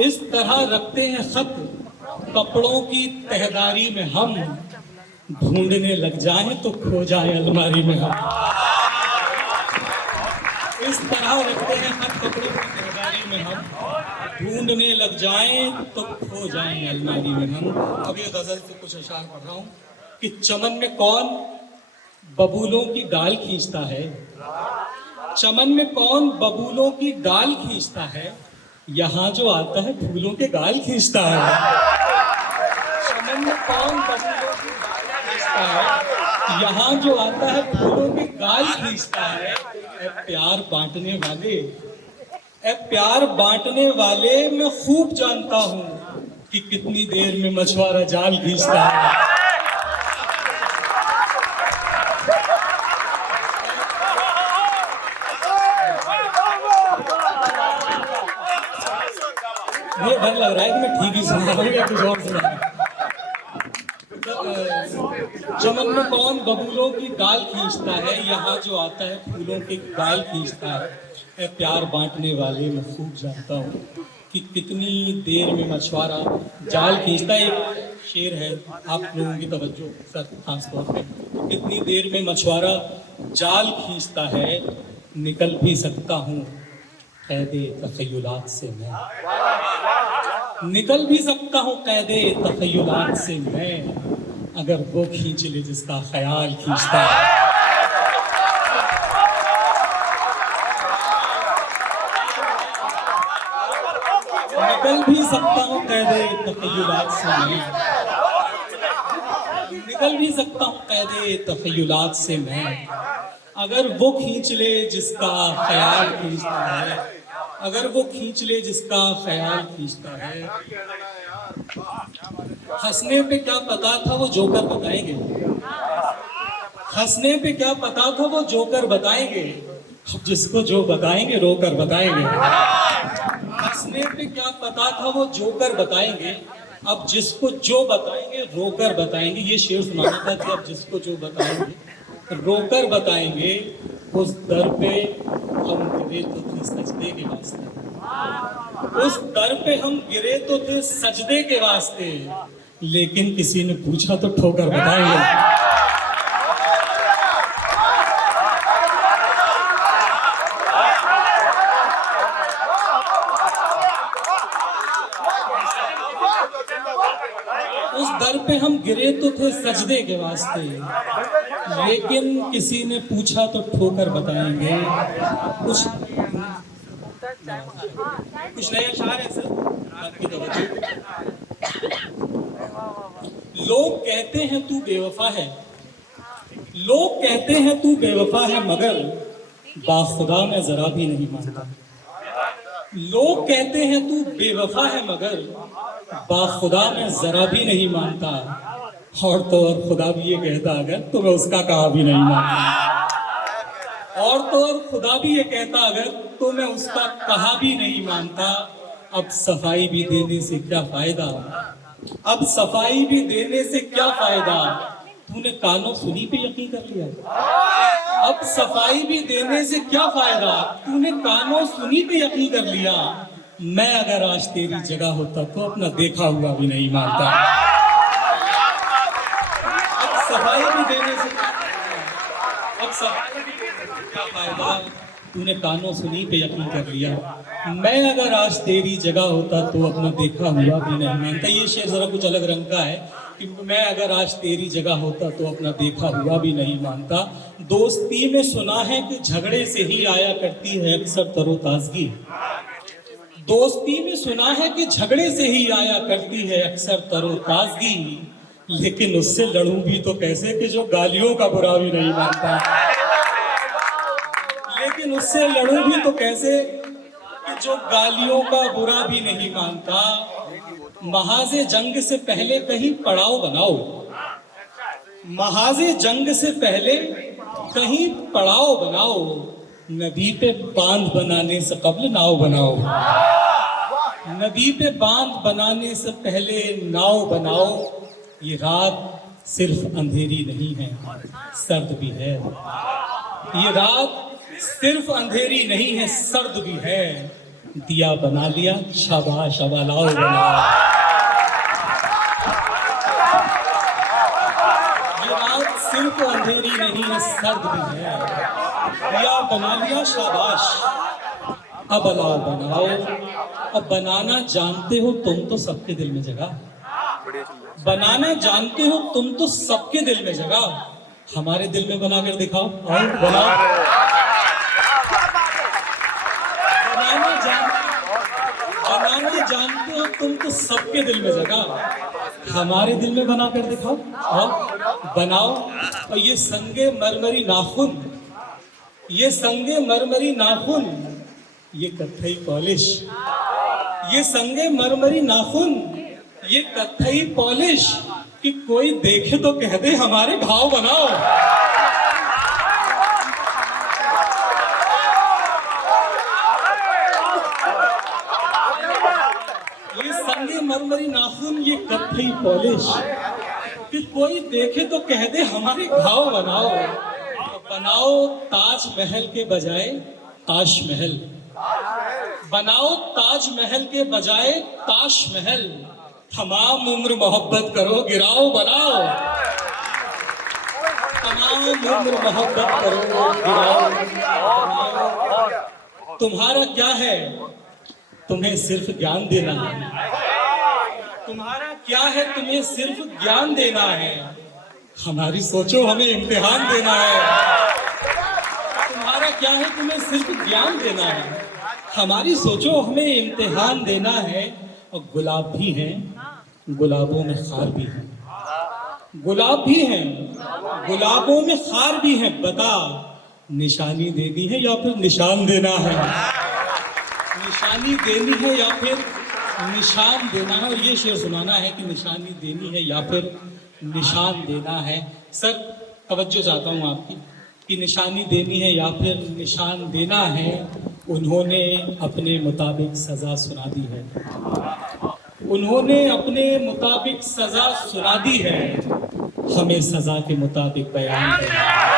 इस तरह रखते हैं खत कपड़ों की तहदारी में हम, ढूंढने लग जाएं तो खो जाए अलमारी में हम। इस तरह रखते हैं खत कपड़ों की तहदारी में हम, ढूंढने लग जाएं तो खो जाएं अलमारी में हम। अब ये गजल से कुछ अशार पढ़ रहा हूं कि चमन में कौन बबूलों की डाल खींचता है, चमन में कौन बबूलों की डाल खींचता है, यहाँ जो आता है फूलों के गाल खींचता है। चमन में कौन बबूलों की डाल खींचता है, यहाँ जो आता है फूलों के गाल खींचता है। ए प्यार बांटने वाले, ए प्यार बांटने वाले, मैं खूब जानता हूँ कि कितनी देर में मछुआरा जाल खींचता है। मुझे डर लग रहा है कि मैं ठीक ही सुना रहा हूँ या कुछ और सुना। चमन में कौन बबूलों की डाल खींचता है, यहाँ जो आता है फूलों के गाल खींचता है। ए प्यार बांटने वाले, मैं खूब जानता हूँ कि कितनी देर में मछुआरा जाल खींचता है। एक शेर है, आप लोगों की तवज्जो सर खास तौर पे। कितनी देर में मछुआरा जाल खींचता है, निकल भी सकता हूँ कैदे तखय्युलात से मैं, निकल भी सकता हूँ कैदे तखय्युलात से मैं, अगर वो खींच ले जिसका ख्याल खींचता है। निकल भी सकता हूँ कैदे तखय्युलात से मैं, निकल भी सकता हूँ कैदे तखय्युलात से मैं, अगर वो खींच ले जिसका ख्याल खींचता है, अगर वो खींच ले जिसका ख्याल खींचता है। हंसने पे क्या पता था वो जोकर बताएंगे, हंसने पे क्या पता था वो जोकर बताएंगे, अब जिसको जो बताएंगे रोकर बताएंगे। हंसने पे क्या पता था वो जोकर बताएंगे, अब जिसको जो बताएंगे रोकर बताएंगे। ये शेर सुनाना था कि अब जिसको जो बताएंगे रोकर बताएंगे। उस दर पे हम गिरे तो थे सजदे के वास्ते, उस दर पे हम गिरे तो थे सजदे के वास्ते, लेकिन किसी ने पूछा तो ठोकर बताएंगे। उस दर पे हम गिरे तो थे सजदे के वास्ते, लेकिन किसी ने पूछा तो ठोकर बताएंगे। कुछ नए अशार है सर आपकी तवज्जो। लोग कहते हैं तू बेवफा है, लोग कहते हैं तू बेवफा है, मगर बाखुदा मैं जरा भी नहीं मानता। लोग कहते हैं तू बेवफा है, मगर बाखुदा मैं जरा भी नहीं मानता। और तो और खुदा भी ये कहता अगर तो मैं उसका कहा भी नहीं मानता। और तो और खुदा भी ये कहता अगर तो मैं उसका कहा भी नहीं मानता। अब सफाई भी देने से क्या फायदा, अब सफाई भी देने से क्या फायदा, तूने कानों सुनी पे यकीन कर लिया। अब सफाई भी देने से क्या फायदा, तूने कानों सुनी पे यकीन कर लिया। मैं अगर आज तेरी जगह होता तो अपना देखा हुआ भी नहीं मानता। अब सफाई भी देने से, अब सफाई भी देने से क्या फायदा, तूने कानों सुनी पे यकीन कर लिया। मैं अगर आज तेरी जगह होता तो अपना देखा हुआ भी नहीं मानता। ये शेर जरा कुछ अलग रंग का है कि मैं अगर आज तेरी जगह होता तो अपना देखा हुआ भी नहीं मानता। दोस्ती में सुना है कि झगड़े से ही आया करती है अक्सर तरोताजगी, दोस्ती में सुना है कि झगड़े से ही आया करती है अक्सर तरोताजगी, लेकिन उससे लड़ूं भी तो कैसे कि जो गालियों का बुरा भी नहीं मानता। लेकिन उससे लड़ूं भी तो कैसे कि जो गालियों का बुरा भी नहीं मानता। महाज़े जंग से पहले कहीं पड़ाव बनाओ, महाज़े जंग से पहले कहीं पड़ाव बनाओ, नदी पे बांध बनाने से कबल नाव बनाओ। नदी पे बांध बनाने से पहले नाव बनाओ। ये रात सिर्फ अंधेरी नहीं है, सर्द भी है। ये रात सिर्फ अंधेरी नहीं है, सर्द भी है। दिया बना लिया, शाबाश अब अलाव बनाओ। ये रात सिर्फ अंधेरी नहीं है, सर्द भी है। दिया बना लिया, शाबाश अब अलाव बनाओ। अब बनाना जानते हो तुम तो सबके दिल में जगह, बनाना जानते हो तुम तो सबके दिल में जगह। हमारे दिल में बनाकर दिखाओ, आओ बनाओ। बनाना जानते हो तुम तो सबके दिल में जगह। हमारे दिल में बनाकर दिखाओ, आओ बनाओ। और ये संगे मरमरी नाखून, ये संगे मरमरी नाखून, ये कत्थई पॉलिश, ये संगे मरमरी नाखून, ये कत्थई पॉलिश, कि कोई देखे तो कह दे हमारे घाव बनाओ। ये संगे मरमरी नाखून, ये कत्थई पॉलिश, कि कोई देखे तो कह दे हमारे घाव बनाओ। बनाओ ताजमहल के बजाय ताजमहल, बनाओ ताजमहल के बजाय ताजमहल। तमाम उम्र मोहब्बत करो, गिराओ बनाओ। तमाम उम्र मोहब्बत करो, गिराओ बनाओ। तुम्हारा क्या है, तुम्हें सिर्फ ज्ञान देना है। तुम्हारा क्या है, तुम्हें सिर्फ ज्ञान देना है। हमारी सोचो हमें इम्तिहान देना है। तुम्हारा क्या है, तुम्हें सिर्फ ज्ञान देना है। हमारी सोचो हमें इम्तिहान देना है। और गुलाब भी हैं, गुलाबों में खार भी है। गुलाब भी हैं, गुलाबों में खार भी है। बता निशानी देनी है या फिर निशान देना है। निशानी देनी है या फिर निशान देना है। और ये शेर सुनाना है कि निशानी देनी है या फिर निशान देना है। सर तवज्जो चाहता हूँ आपकी, कि निशानी देनी है या फिर निशान देना है। उन्होंने अपने मुताबिक सजा सुना दी है, उन्होंने अपने मुताबिक सजा सुना दी है। हमें सजा के मुताबिक बयान देना है।